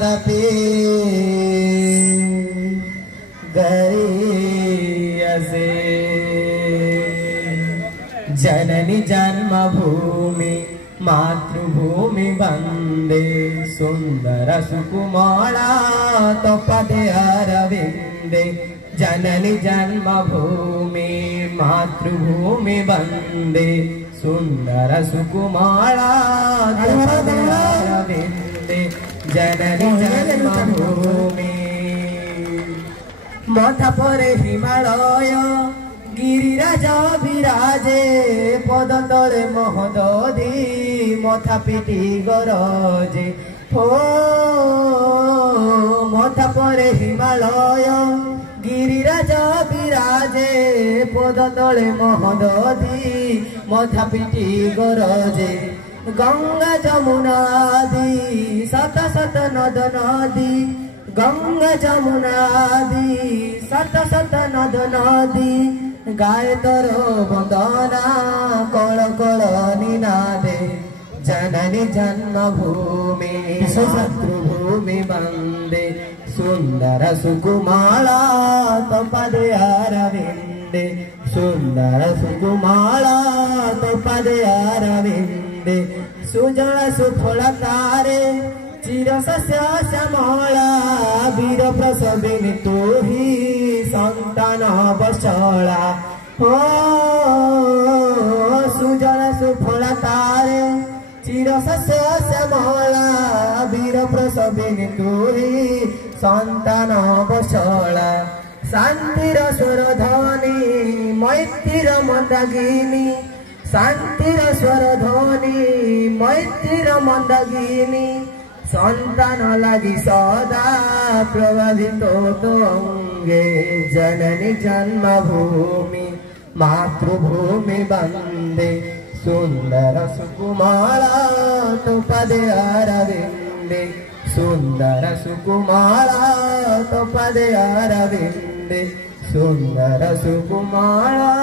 दपे गरियसे जननी जन्मभूमि मातृभूमि वंदे सुंदर सुकुमारा तपदे अरविंदे जननी जन्मभूमि मातृभूमि वंदे सुंदर सुकुमारा तपदे अरविंदे जननी जन्मभूमि माथा परे हिमालय गिरिराज विराजे पद तले महोदधि मथा पिटी गरजे हो मथा परे हिमालय गिरिराज विराजे पद तले महोदधि मथा पिटी गरजे गंगा जमुना आदि शत शत नद नदी गंगा जमुना आदि शत शत नद नदी गाय तरो वंदना कल कल निनादे जननी जन्मभूमि शत्रुभूमि वंदे सुंदर सुकुमाला तपदे अरविंदे सुंदर सुकुमाला तपदे अरविंदे सुजल सुफल तारे चिर सस्य श्यामला वीर प्रसविनी तू ही संतान बसला हो सुजल सुफल तारे चिर सस्य श्यामला वीर प्रसविनी तू ही संतान बसला शांतिर स्वर ध्वनि मैत्रीर मंदाकिनी शांतिर स्वर ध्वनि मैत्रीर मंदाकिनी संतान लगी सदा प्रभावित तो अंगे जननी जन्मभूमि मातृभूमि वंदे सुंदर सुकुमारा तपदे अरविंदे सुंदर सुकुमारा तपदे अरविंदे सुंदर सुकुमारा